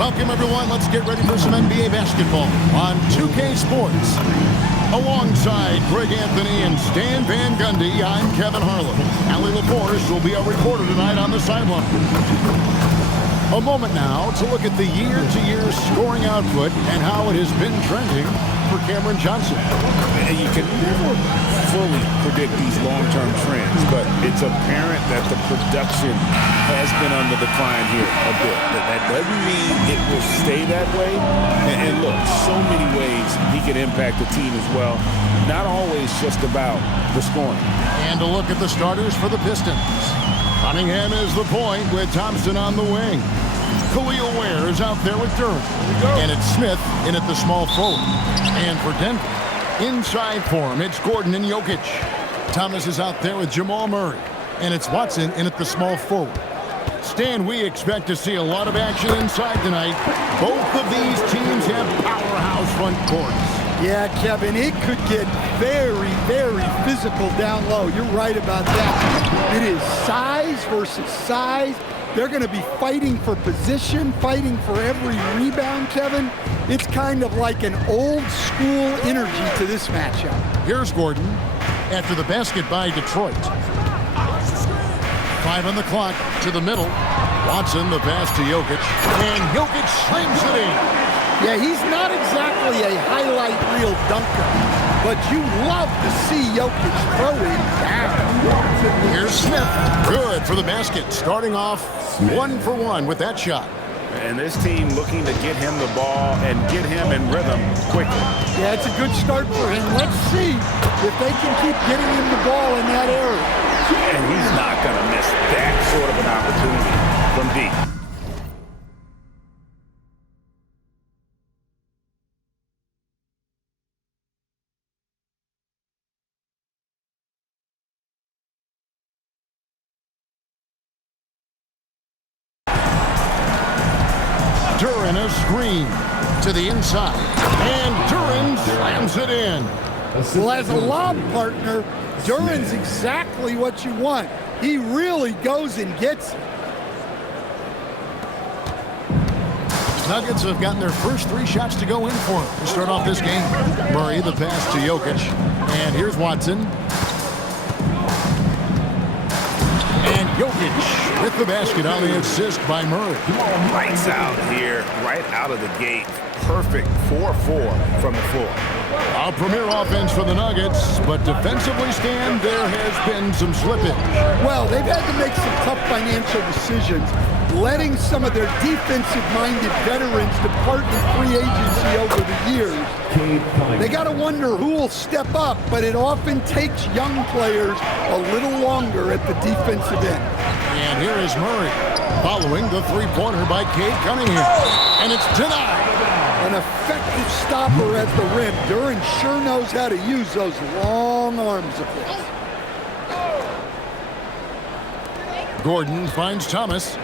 Welcome, everyone. Let's get ready for some NBA basketball on 2K Sports. Alongside Greg Anthony and Stan Van Gundy, I'm Kevin Harlan. Allie LaForce will be our reporter tonight on the sideline. A moment now to look at the year-to-year scoring output and how it has been trending for Cameron Johnson. And you can never fully predict these long-term trends, but it's apparent that the production has been on the decline here a bit. That doesn't mean it will stay that way. And look, so many ways he can impact the team as well. Not always just about the scoring. And a look at the starters for the Pistons. Cunningham is the point with Thompson on the wing. Khalil Ware is out there with Durant. And it's Smith in at the small forward. And for Denver, inside for him, it's Gordon and Jokic. Thomas is out there with Jamal Murray. And it's Watson in at the small forward. Stan, we expect to see a lot of action inside tonight. Both of these teams have powerhouse front courts. Yeah, Kevin, it could get very, very physical down low. You're right about that. It is size versus size. They're going to be fighting for position, fighting for every rebound, Kevin. It's kind of like an old school energy to this matchup. Here's Gordon after the basket by Detroit. 5 on the clock to the middle. Watson, the pass to Jokic. And Jokic slams it in. Yeah, he's not exactly a highlight reel dunker, but you love to see Jokic throw it down. Here's Smith. Good for the basket. Starting off 1 for 1 with that shot. And this team looking to get him the ball and get him in rhythm quickly. Yeah, it's a good start for him. Let's see if they can keep getting him the ball in that area. And he's not going to miss that sort of an opportunity from deep. Duran a screen to the inside. And Duran slams it in. Well, as a lob partner, Duran's exactly what you want. He really goes and gets it. Nuggets have gotten their first 3 shots to go in for him to start off this game. Murray, the pass to Jokic. And here's Watson. And Jokic with the basket on the assist by Murray. Lights out here, right out of the gate. Perfect 4-4 from the floor. A premier offense for the Nuggets, but defensively, Stan, there has been some slippage. Well, they've had to make some tough financial decisions, letting some of their defensive-minded veterans depart in free agency over the years. They got to wonder who will step up, but it often takes young players a little longer at the defensive end. And here is Murray, following the three-pointer by Cade Cunningham. And it's denied. An effective stopper at the rim. Duran sure knows how to use those long arms of his. Gordon finds Thomas.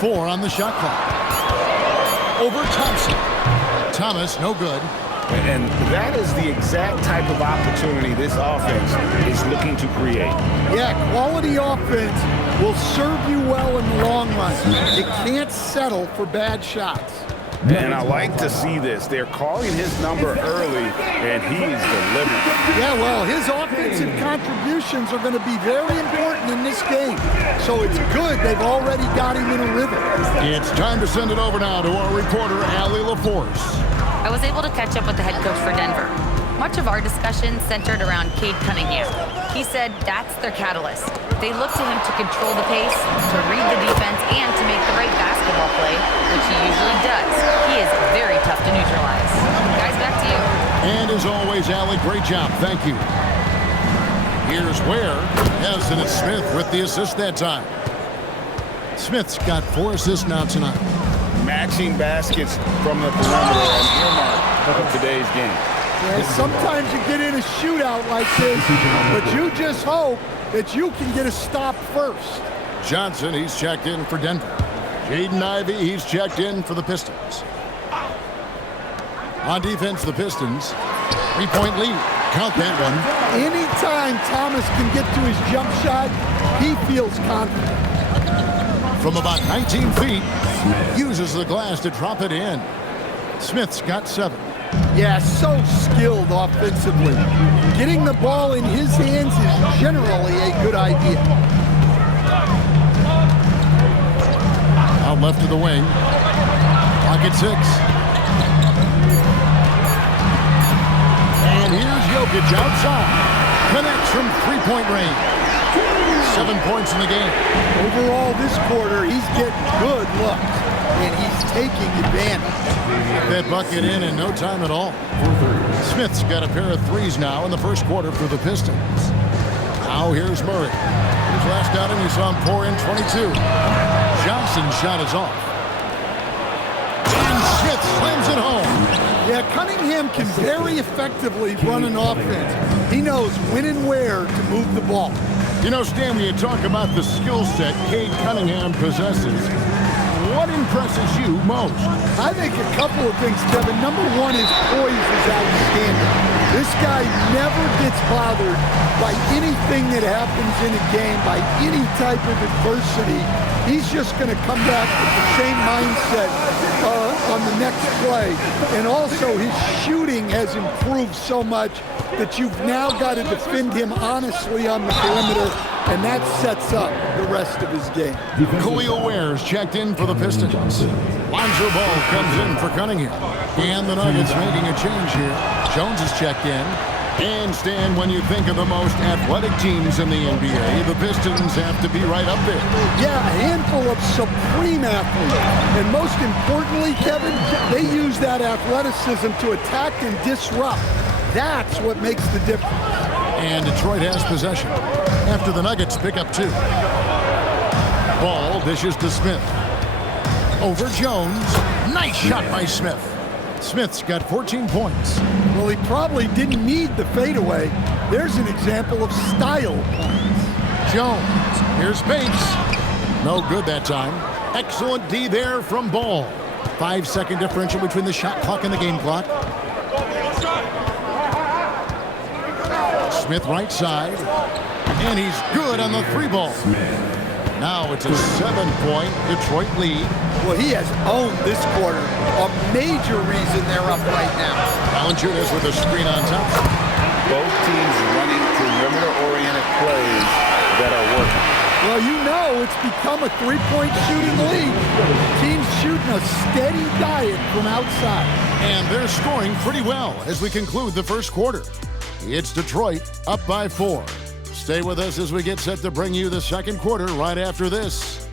4 on the shot clock. Over Thompson. Thomas, no good. And that is the exact type of opportunity this offense is looking to create. Yeah, quality offense will serve you well in the long run. It can't settle for bad shots. And I like to see this. They're calling his number early, and he's delivering. Yeah, well, his offensive contributions are going to be very important in this game. So it's good they've already got him in a rhythm. It's time to send it over now to our reporter, Allie LaForce. I was able to catch up with the head coach for Denver. Much of our discussion centered around Cade Cunningham. He said that's their catalyst. They look to him to control the pace, to read the defense, and to make the right basketball play, which he usually does. He is very tough to neutralize. Guys, back to you. And as always, Allie, great job. Thank you. Here's Ware. Yes, and it's Smith with the assist that time. Smith's got 4 assists now tonight. Matching baskets from the perimeter and earmark of today's game. Yeah, sometimes you get in a shootout like this, but you just hope that you can get a stop first. Johnson, he's checked in for Denver. Jaden Ivey, he's checked in for the Pistons. On defense, the Pistons. 3-point lead. Count that one. Anytime Thomas can get to his jump shot, he feels confident. From about 19 feet, uses the glass to drop it in. Smith's got 7. Yeah, so skilled offensively. Getting the ball in his hands is generally a good idea. Out left to the wing. Pocket 6. And here's Jokic outside. Connects from three-point range. 7 points in the game. Overall, this quarter, he's getting good looks, and he's taking advantage. That bucket in no time at all. Smith's got a pair of threes now in the first quarter for the Pistons. Now here's Murray. His last outing, he saw him pour in 22. Johnson's shot is off. And Smith slams it home. Yeah, Cunningham can very effectively run an offense. He knows when and where to move the ball. You know, Stan, when you talk about the skill set Cade Cunningham possesses, what impresses you most? I think a couple of things, Kevin. Number one, his poise is outstanding. This guy never gets bothered by anything that happens in a game, by any type of adversity. He's just going to come back with the same mindset on the next play. And also, his shooting has improved so much that you've now got to defend him honestly on the perimeter, and that sets up the rest of his game. Khalil Ware's checked in for the Pistons. Lonzo Ball comes in for Cunningham. And the Nuggets making a change here. Jones is checked in. And Stan, when you think of the most athletic teams in the NBA, the Pistons have to be right up there. Yeah, a handful of supreme athletes. And most importantly, Kevin, they use that athleticism to attack and disrupt. That's what makes the difference. And Detroit has possession after the Nuggets pick up 2. Ball dishes to Smith. Over Jones. Nice shot by Smith. Smith's got 14 points. Well, he probably didn't need the fadeaway. There's an example of style points. Jones. Here's Bates. No good that time. Excellent D there from Ball. 5-second differential between the shot clock and the game clock. Smith right side. And he's good on the 3-ball. Now it's a 7-point Detroit lead. Well, he has owned this quarter. A major reason they're up right now. Valanciunas with a screen on top. Both teams running perimeter-oriented plays that are working. Well, you know it's become a 3-point shooting league. Teams shooting a steady diet from outside. And they're scoring pretty well as we conclude the first quarter. It's Detroit up by 4. Stay with us as we get set to bring you the second quarter right after this.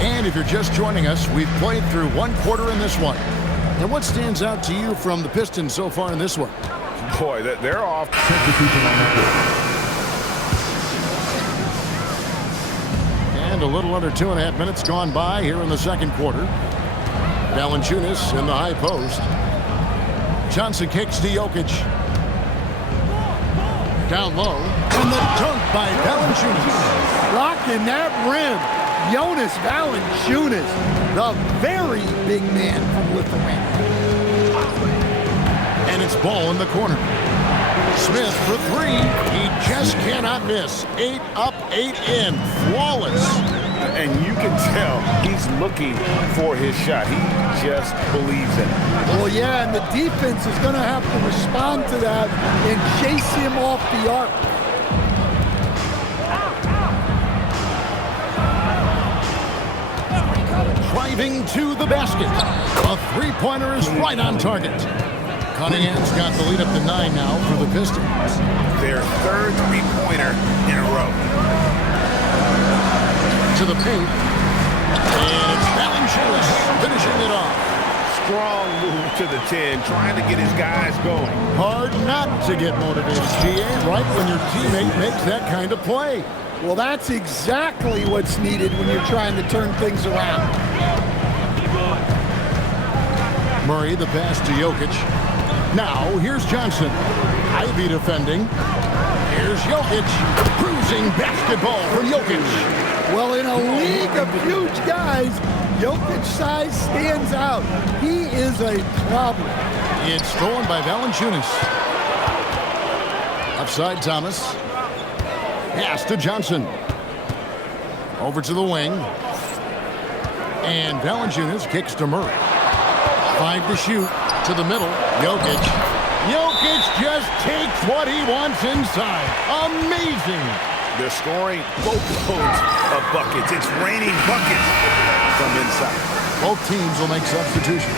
And if you're just joining us, we've played through one quarter in this one. And what stands out to you from the Pistons so far in this one? Boy, they're off. And a little under 2.5 minutes gone by here in the second quarter. Valanciunas in the high post. Johnson kicks to Jokic. Down low. And the dunk by Valanciunas. Rocking that rim. Jonas Valanciunas, the very big man from Lithuania. And it's Ball in the corner. Smith for 3. He just cannot miss. 8 up, 8 in. Flawless. And you can tell he's looking for his shot. He just believes it. Well, yeah, and the defense is going to have to respond to that and chase him off the arc. Driving to the basket. A 3-pointer is right on target. Cunningham's got the lead up to 9 now for the Pistons. Their third 3-pointer in a row. To the paint. And it's Valanciunas finishing it off. Strong move to the 10, trying to get his guys going. Hard not to get motivated, GA, right when your teammate makes that kind of play. Well, that's exactly what's needed when you're trying to turn things around. Murray, the pass to Jokic. Now, here's Johnson. Ivy defending. Here's Jokic. Cruising basketball from Jokic. Well, in a league of huge guys, Jokic's size stands out. He is a problem. It's stolen by Valanciunas. Upside Thomas. Pass to Johnson. Over to the wing. And Valanciunas kicks to Murray. 5 to shoot. To the middle. Jokic. Jokic just takes what he wants inside. Amazing. They're scoring boatloads of buckets. It's raining buckets from inside. Both teams will make substitutions.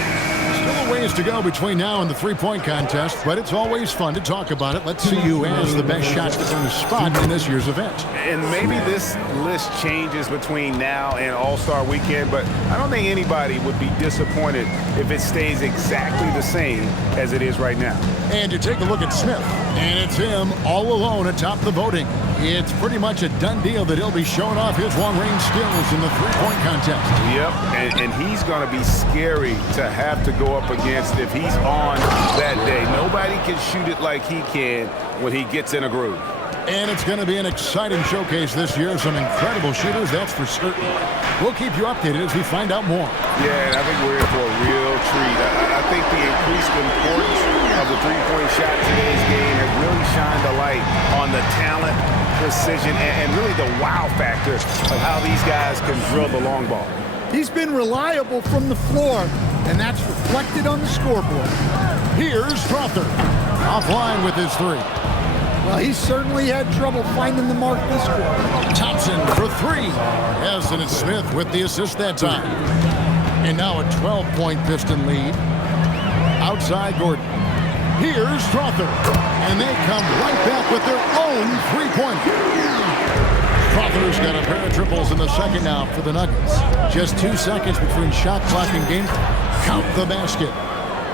Still a ways to go between now and the three-point contest, but it's always fun to talk about it. Let's see who has the best shots on the spot in this year's event. And maybe this list changes between now and All-Star Weekend, but I don't think anybody would be disappointed if it stays exactly the same as it is right now. And you take a look at Smith, and it's him all alone atop the voting. It's pretty much a done deal that he'll be showing off his long-range skills in the three-point contest. Yep, and he's going to be scary to have to go up against if he's on that day. Nobody can shoot it like he can when he gets in a groove. And it's going to be an exciting showcase this year. Some incredible shooters, that's for certain. We'll keep you updated as we find out more. Yeah, and I think we're in for a real treat. I think the increased importance of the three-point shot in today's game has really shined a light on the talent, precision, and really the wow factor of how these guys can drill the long ball. He's been reliable from the floor, and that's reflected on the scoreboard. Here's Strother, offline with his three. Well, he certainly had trouble finding the mark this quarter. Thompson for three. Yes, and it's Smith with the assist that time. And now a 12-point Piston lead. Outside Gordon. Here's Strother. And they come right back with their own three-pointer. Strother's got a pair of triples in the second now for the Nuggets. Just 2 seconds between shot clock and game. Count the basket.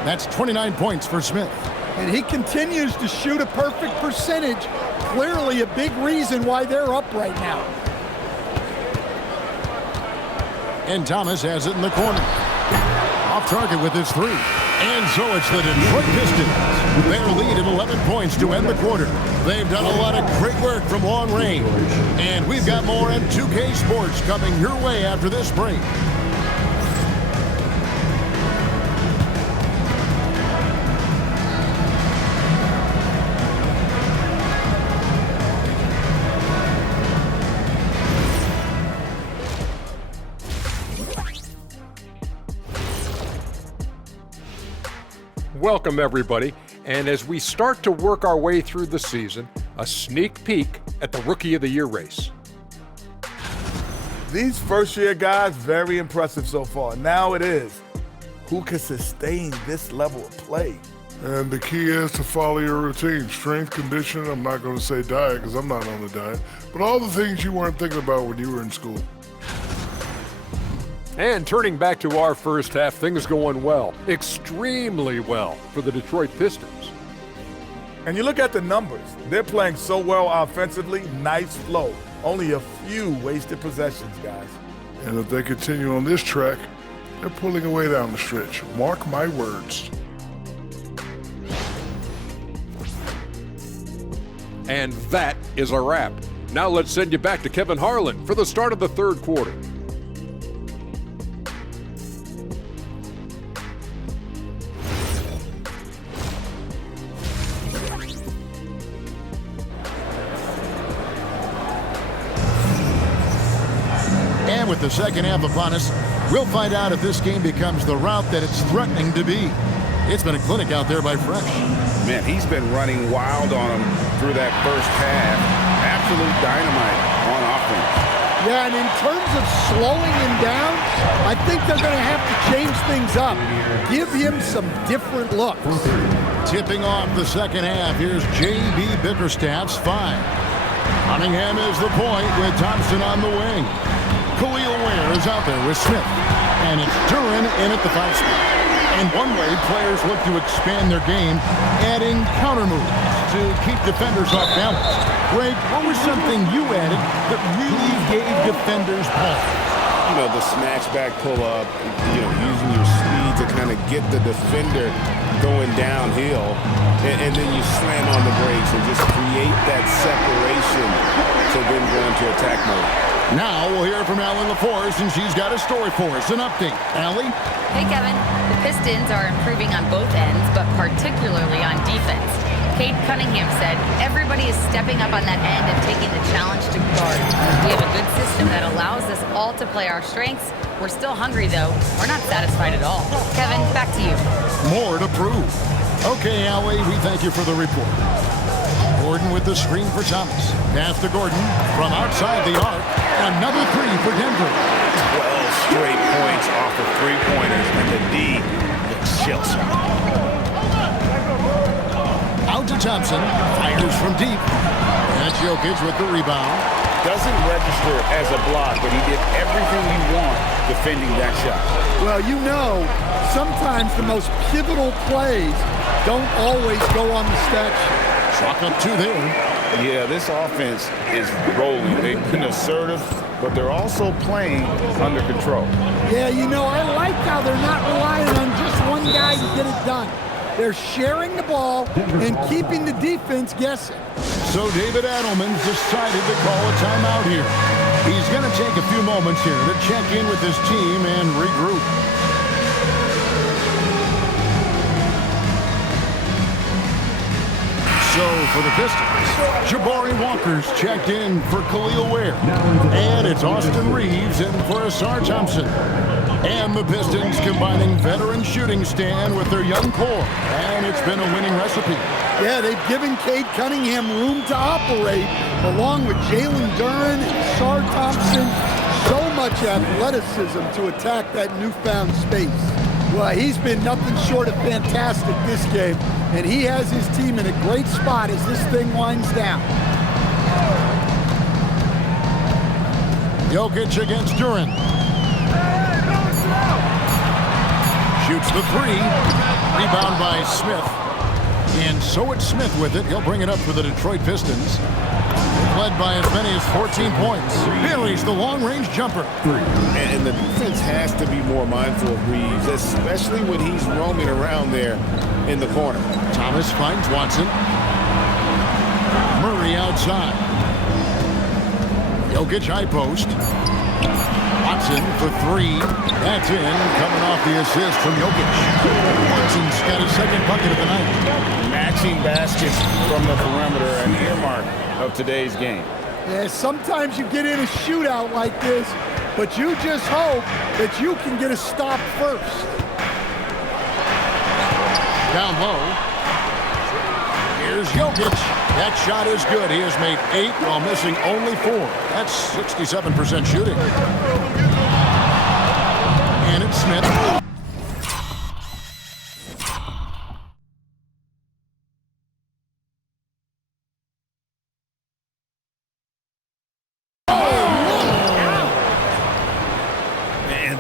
That's 29 points for Smith. And he continues to shoot a perfect percentage. Clearly a big reason why they're up right now. And Thomas has it in the corner. Off target with his three. And so it's the Detroit Pistons. Their lead at 11 points to end the quarter. They've done a lot of great work from long range. And we've got more M2K Sports coming your way after this break. Welcome, everybody. And as we start to work our way through the season, a sneak peek at the Rookie of the Year race. These first-year guys, very impressive so far. Now it is, who can sustain this level of play? And the key is to follow your routine. Strength, conditioning, I'm not going to say diet because I'm not on the diet, but all the things you weren't thinking about when you were in school. And turning back to our first half, things going well, extremely well for the Detroit Pistons. And you look at the numbers. They're playing so well offensively, nice flow. Only a few wasted possessions, guys. And if they continue on this track, they're pulling away down the stretch. Mark my words. And that is a wrap. Now let's send you back to Kevin Harlan for the start of the third quarter. And with the second half upon us, we'll find out if this game becomes the route that it's threatening to be. It's been a clinic out there by Fresh. Man, he's been running wild on him through that first half. Absolute dynamite on offense. Yeah, and in terms of slowing him down, I think they're going to have to change things up. Give him some different looks. Tipping off the second half, here's J.B. Bickerstaff's 5. Cunningham is the point with Thompson on the wing. Khalil Ware is out there with Smith. And it's Duran in at the 5 spot. And one way players look to expand their game, adding counter moves to keep defenders off balance. Greg, what was something you added that really gave defenders pause? You know, the snatch back pull-up, you know, using your speed to kind of get the defender going downhill, and then you slam on the brakes and just create that separation to then go into attack mode. Now we'll hear from Allie LaForce, and she's got a story for us. An update. Allie? Hey, Kevin. The Pistons are improving on both ends, but particularly on defense. Cade Cunningham said everybody is stepping up on that end and taking the challenge to guard. We have a good system that allows us all to play our strengths. We're still hungry, though. We're not satisfied at all. Kevin, back to you. More to prove. Okay, Allie, we thank you for the report. Gordon with the screen for Thomas. Pass to Gordon from outside the arc. Another three for Denver. 12 straight points off of three-pointers, and the D looks shell-shocked. Out to Thompson. Fires from deep. That's Jokic with the rebound. Doesn't register as a block, but he did everything you want defending that shot. Well, you know, sometimes the most pivotal plays don't always go on the stat sheet. Chalk up two there. Yeah, this offense is rolling. They've been assertive, but they're also playing under control. Yeah, you know, I like how they're not relying on just one guy to get it done. They're sharing the ball and keeping the defense guessing. So David Adelman's decided to call a timeout here. He's going to take a few moments here to check in with his team and regroup. So for the Pistons, Jabari Walker's checked in for Khalil Ware. And it's Austin Reeves in for Asar Thompson. And the Pistons combining veteran shooting stand with their young core. And it's been a winning recipe. Yeah, they've given Cade Cunningham room to operate, along with Jalen Duren and Asar Thompson. So much athleticism to attack that newfound space. Well, he's been nothing short of fantastic this game, and he has his team in a great spot as this thing winds down. Jokic against Duren. Shoots the three. Rebound by Smith. And so it's Smith with it. He'll bring it up for the Detroit Pistons. Led by as many as 14 points. Buries the long-range jumper. And the defense has to be more mindful of Reeves, especially when he's roaming around there in the corner. Thomas finds Watson. Murray outside. Jokic high post. Watson for three. That's in. Coming off the assist from Jokic. Watson's got his second bucket of the night. Matching baskets from the perimeter, an earmark of today's game. Yeah, sometimes you get in a shootout like this, but you just hope that you can get a stop first. Down low. Here's Jokic. That shot is good. He has made 8 while missing only 4. That's 67% shooting. And it's Smith.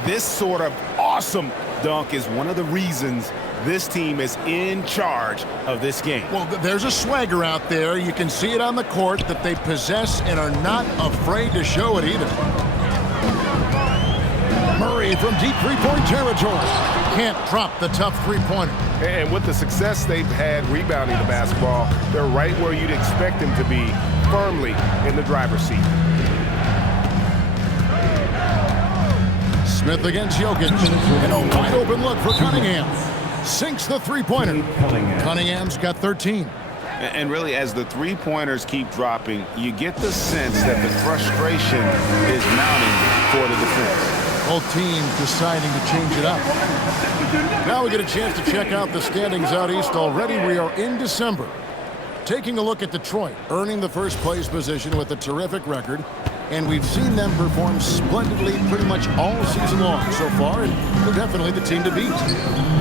This sort of awesome dunk is one of the reasons this team is in charge of this game. Well, there's a swagger out there. You can see it on the court that they possess and are not afraid to show it either. Murray from deep three-point territory. Can't drop the tough three-pointer. And with the success they've had rebounding the basketball, they're right where you'd expect them to be, firmly in the driver's seat. Smith against Jokic. And a wide open look for Cunningham. Sinks the three-pointer. Cunningham's got 13. And really, as the three-pointers keep dropping, you get the sense that the frustration is mounting for the defense. Both teams deciding to change it up. Now we get a chance to check out the standings out east. Already we are in December. Taking a look at Detroit, earning the first place position with a terrific record. And we've seen them perform splendidly pretty much all season long so far, and they're definitely the team to beat.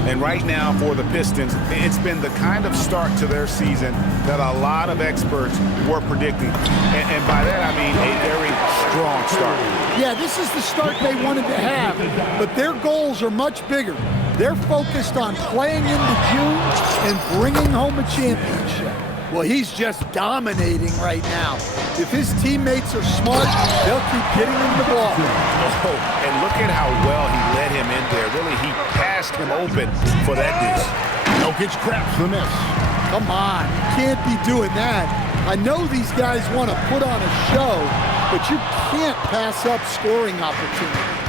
And right now for the Pistons, it's been the kind of start to their season that a lot of experts were predicting. And by that I mean a very strong start. Yeah, this is the start they wanted to have, but their goals are much bigger. They're focused on playing into June and bringing home a championship. Well, he's just dominating right now. If his teammates are smart, they'll keep getting him the ball. Oh, and look at how well he led him in there. Really, he passed him open for that deuce. Jokic craps the miss. Come on, you can't be doing that. I know these guys want to put on a show, but you can't pass up scoring opportunities.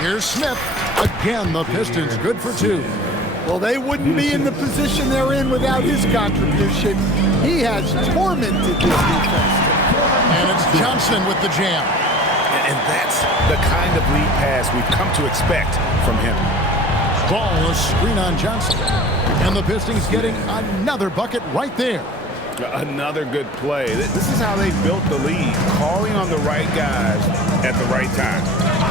Here's Smith. Again, the Pistons good for 2. Well, they wouldn't be in the position they're in without his contribution. He has tormented this defense. And it's Johnson with the jam. And that's the kind of lead pass we've come to expect from him. Ball, a screen on Johnson. And the Pistons getting another bucket right there. Another good play. This is how they built the lead, calling on the right guys at the right time.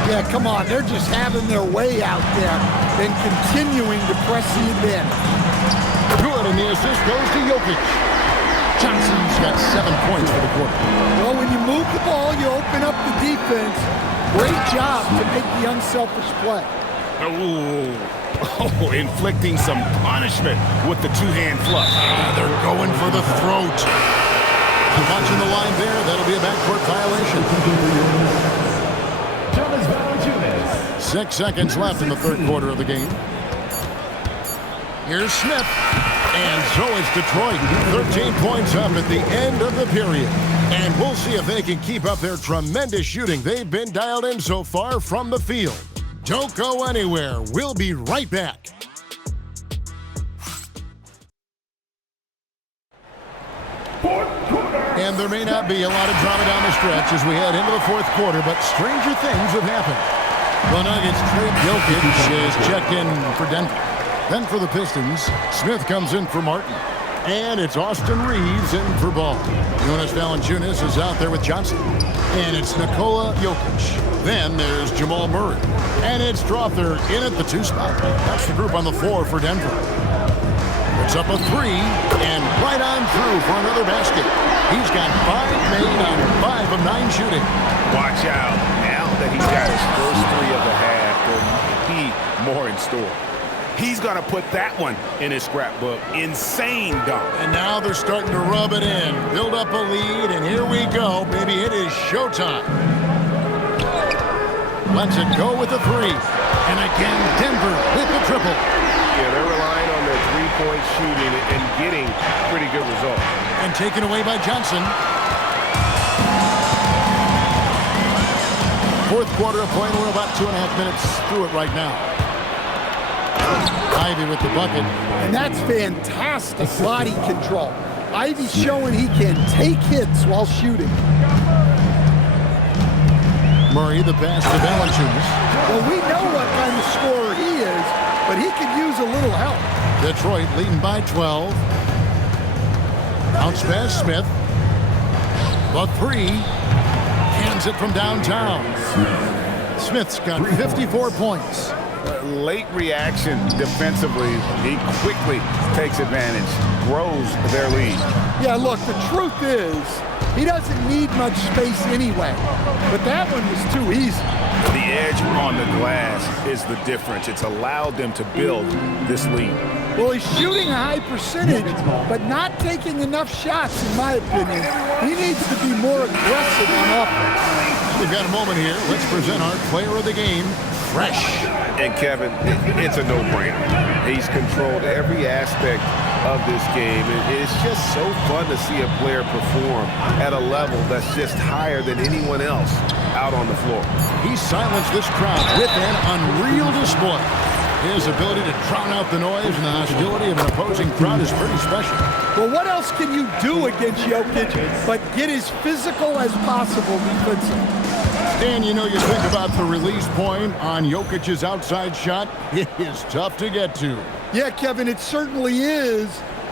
Yeah, come on. They're just having their way out there and continuing to press the advantage. Good, and the assist goes to Jokic. Johnson's got 7 points for the quarter. Well, when you move the ball, you open up the defense. Great job to make the unselfish play. Oh, inflicting some punishment with the two-hand flush. They're going for the throat. Watching the line there, that'll be a backcourt violation. 6 seconds left in the third quarter of the game. Here's Smith. And so it's Detroit. 13 points up at the end of the period. And we'll see if they can keep up their tremendous shooting they've been dialed in so far from the field. Don't go anywhere. We'll be right back. And there may not be a lot of drama down the stretch as we head into the fourth quarter, but stranger things have happened. The Nuggets trade Jokic is checked in for Denver. Then for the Pistons, Smith comes in for Martin. And it's Austin Reeves in for Ball. Jonas Valanciunas is out there with Johnson. And it's Nikola Jokic. Then there's Jamal Murray. And it's Strother in at the 2 spot. That's the group on the floor for Denver. It's up a 3 and right on through for another basket. He's got 5 made on 5 of 9 shooting. Watch out. Now that he's got his first 3 of the half, there might be more in store. He's going to put that one in his scrapbook. Insane dunk. And now they're starting to rub it in. Build up a lead, and here we go. Baby, it is showtime. Lets it go with the 3. And again, Denver with the triple. Yeah, they're relying on their three-point shooting and getting pretty good results. And taken away by Johnson. Fourth quarter of play. We're about 2.5 minutes through it right now. Ivy with the bucket. And that's fantastic body control. Ivy's showing he can take hits while shooting. Murray, the pass to Valanciunas. Well, we know what kind of scorer he is, but he could use a little help. Detroit leading by 12. Bounce pass, Smith. The 3. Hands it from downtown. Smith's got 54 points. Late reaction defensively. He quickly takes advantage, grows their lead. Yeah, look, the truth is, he doesn't need much space anyway. But that one was too easy. The edge on the glass is the difference. It's allowed them to build this lead. Well, he's shooting a high percentage, but not taking enough shots, in my opinion. He needs to be more aggressive on offense. We've got a moment here. Let's present our player of the game, Fresh. And Kevin, it's a no-brainer. He's controlled every aspect of this game. It's just so fun to see a player perform at a level that's just higher than anyone else out on the floor. He silenced this crowd with an unreal display. His ability to drown out the noise and the hostility of an opposing crowd is pretty special. Well, what else can you do against Jokic but get as physical as possible defensively? Dan, you know, you think about the release point on Jokic's outside shot. It is tough to get to. Yeah, Kevin, it certainly is.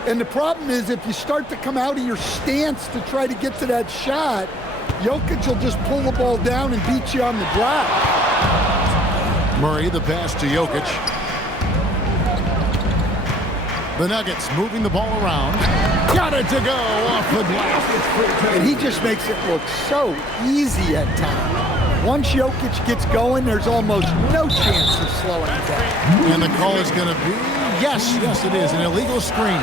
And the problem is if you start to come out of your stance to try to get to that shot, Jokic will just pull the ball down and beat you on the drive. Murray, the pass to Jokic. The Nuggets moving the ball around. Got it to go off the glass. And he just makes it look so easy at times. Once Jokic gets going, there's almost no chance of slowing him down. And the call is going to be, yes, it is, an illegal screen.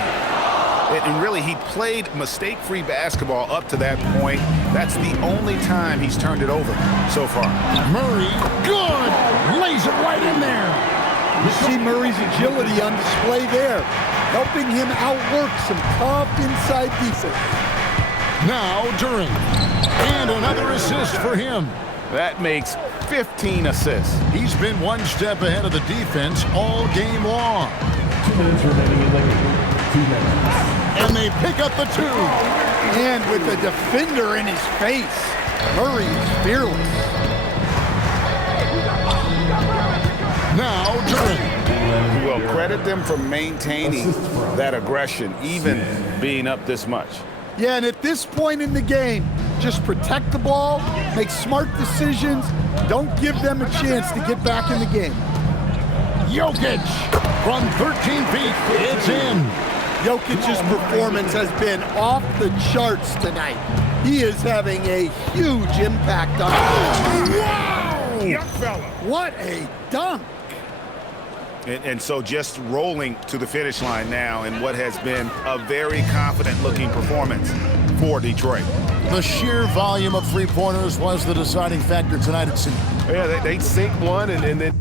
And really, he played mistake-free basketball up to that point. That's the only time he's turned it over so far. Murray, good, lays it right in there. You see Murray's agility on display there, helping him outwork some tough inside defense. Now Duran, and another assist for him. That makes 15 assists. He's been one step ahead of the defense all game long. 2 minutes remaining in the game. 2 minutes. And they pick up the 2. And with the defender in his face, Murray is fearless. Now Duran. Well, credit them for maintaining that aggression, even being up this much. Yeah, and at this point in the game, just protect the ball, make smart decisions, don't give them a chance to get back in the game. Jokic from 13 feet, it's in. Jokic's performance has been off the charts tonight. He is having a huge impact on the team. Wow! Young fella. What a dunk! And so just rolling to the finish line now in what has been a very confident-looking performance for Detroit. The sheer volume of three-pointers was the deciding factor tonight, it seemed. Yeah, they sink one and then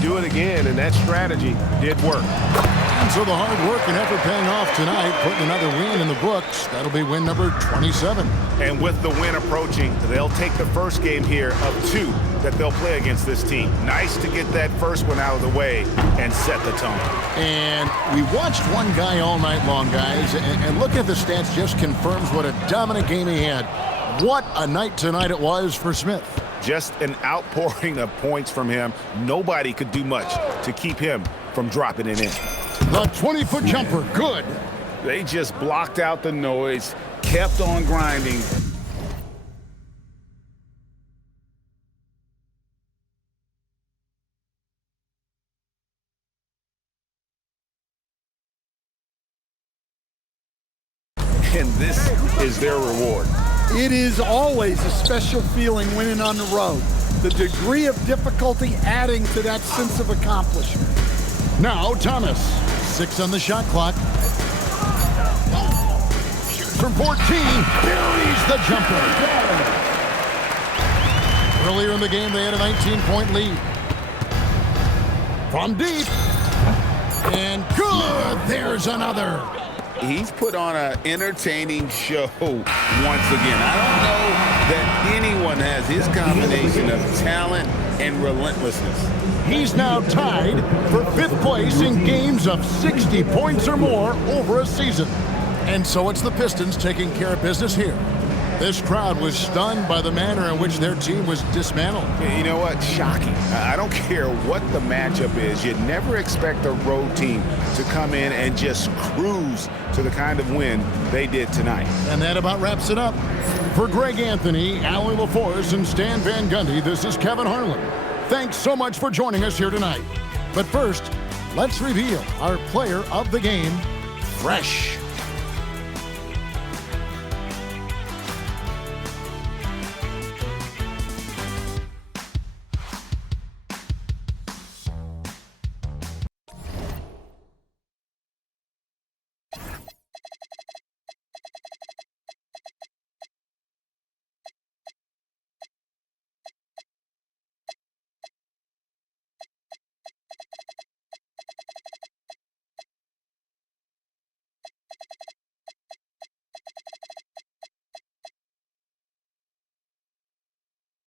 do it again, and that strategy did work. And so the hard work and effort paying off tonight, putting another win in the books. That'll be win number 27. And with the win approaching, they'll take the first game here of 2 that they'll play against this team. Nice to get that first one out of the way and set the tone. And we watched one guy all night long, guys, and looking at the stats just confirms what a dominant game he had. What a night tonight it was for Smith. Just an outpouring of points from him. Nobody could do much to keep him from dropping it in. The 20-foot jumper, good. They just blocked out the noise, kept on grinding. And this is their reward. It is always a special feeling winning on the road. The degree of difficulty adding to that sense of accomplishment. Now Thomas, 6 on the shot clock. Shoots from 14, buries the jumper. Earlier in the game, they had a 19-point lead. From deep, and good, there's another. He's put on an entertaining show once again. I don't know that anyone has his combination of talent and relentlessness. He's now tied for 5th place in games of 60 points or more over a season. And so it's the Pistons taking care of business here. This crowd was stunned by the manner in which their team was dismantled. You know what? Shocking. I don't care what the matchup is. You never expect a road team to come in and just cruise to the kind of win they did tonight. And that about wraps it up. For Greg Anthony, Allie LaForce, and Stan Van Gundy, this is Kevin Harlan. Thanks so much for joining us here tonight. But first, let's reveal our player of the game, Fresh.